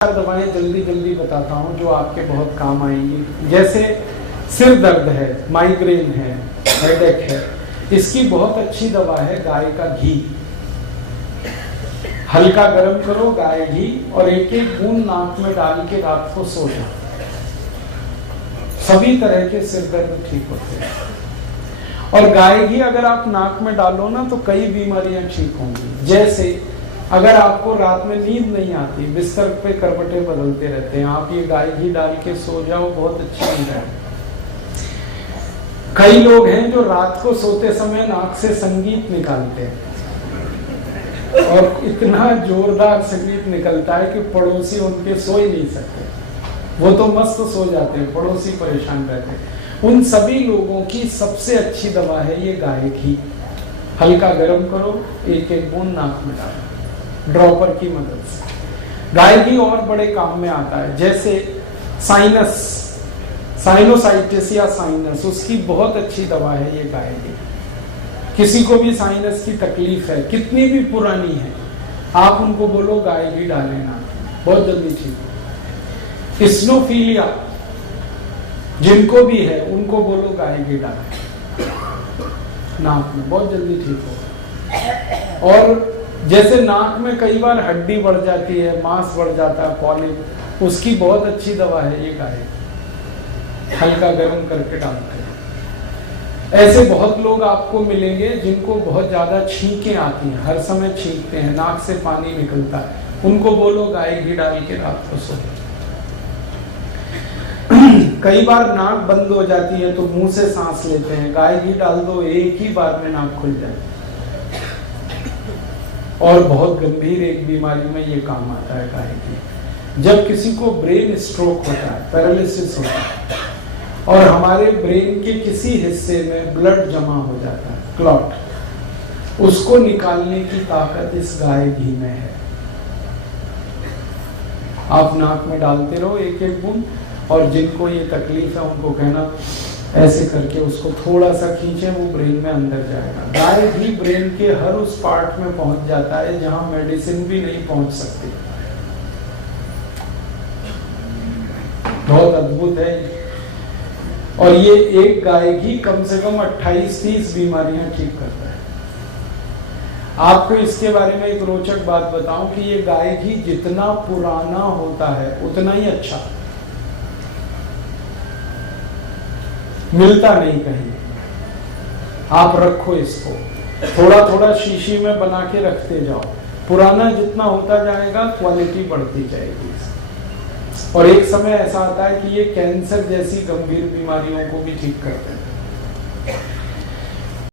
दवाएं जल्दी जल्दी बताता हूँ जो आपके बहुत काम आएंगी। जैसे सिर दर्द है, माइग्रेन है, हेडेक है, इसकी बहुत अच्छी दवा है गाय का घी। हल्का गर्म करो गाय घी और एक एक बूंद नाक में डाल के रात को सो जाओ। सभी तरह के सिर दर्द ठीक होते हैं। और गाय घी अगर आप नाक में डालो ना तो कई बीमारियां ठीक होंगी। जैसे अगर आपको रात में नींद नहीं आती, बिस्तर पे करवटें बदलते रहते हैं, आप ये गाय घी डाल के सो जाओ, बहुत अच्छा नींद है। कई लोग हैं जो रात को सोते समय नाक से संगीत निकालते हैं और इतना जोरदार संगीत निकलता है कि पड़ोसी उनके सो ही नहीं सकते। वो तो मस्त सो जाते हैं, पड़ोसी परेशान रहते हैं। उन सभी लोगों की सबसे अच्छी दवा है ये गाय घी। हल्का गर्म करो, एक एक बूंद नाक में डालो ड्रॉपर की मदद से। गाय घी और बड़े काम में आता है। जैसे साइनोसाइटिस या साइनस, उसकी बहुत अच्छी दवा है ये गाय घी। किसी को भी साइनस की तकलीफ है, कितनी भी पुरानी है, आप उनको बोलो गाय घी डालेना, बहुत जल्दी ठीक हो। स्नोफीलिया जिनको भी है उनको बोलो गाय घी डालें नाक में, बहुत जल्दी ठीक हो। और जैसे नाक में कई बार हड्डी बढ़ जाती है, मांस बढ़ जाता है, पॉलिप, उसकी बहुत अच्छी दवा है ये गाय। हल्का गर्म करके डालते हैं। ऐसे बहुत लोग आपको मिलेंगे जिनको बहुत ज्यादा छींकें आती हैं, हर समय छींकते हैं, नाक से पानी निकलता है, उनको बोलो गाय घी डाल के रात को सो। कई बार नाक बंद हो जाती है तो मुंह से सांस लेते हैं, गाय घी डाल दो, एक ही बार में नाक खुल जाए। और बहुत गंभीर एक बीमारी में ये काम आता है गाय घी। जब किसी को ब्रेन स्ट्रोक होता है, पैरालिसिस होता है और हमारे ब्रेन के किसी हिस्से में ब्लड जमा हो जाता है, क्लॉट, उसको निकालने की ताकत इस गाय घी में है। आप नाक में डालते रहो एक एक बूंद, और जिनको ये तकलीफ है उनको कहना ऐसे करके उसको थोड़ा सा खींचे, वो ब्रेन में अंदर जाएगा। गाय घी ब्रेन के हर उस पार्ट में पहुंच जाता है जहां मेडिसिन भी नहीं पहुंच सकती। बहुत अद्भुत है। और ये एक गाय घी कम से कम 28-30 बीमारियां ठीक करता है। आपको इसके बारे में एक रोचक बात बताऊं कि ये गाय घी जितना पुराना होता है उतना ही अच्छा, मिलता नहीं कहीं। आप रखो इसको, थोड़ा थोड़ा शीशी में बना के रखते जाओ, पुराना जितना होता जाएगा क्वालिटी बढ़ती जाएगी। और एक समय ऐसा आता है कि ये कैंसर जैसी गंभीर बीमारियों को भी ठीक करते हैं।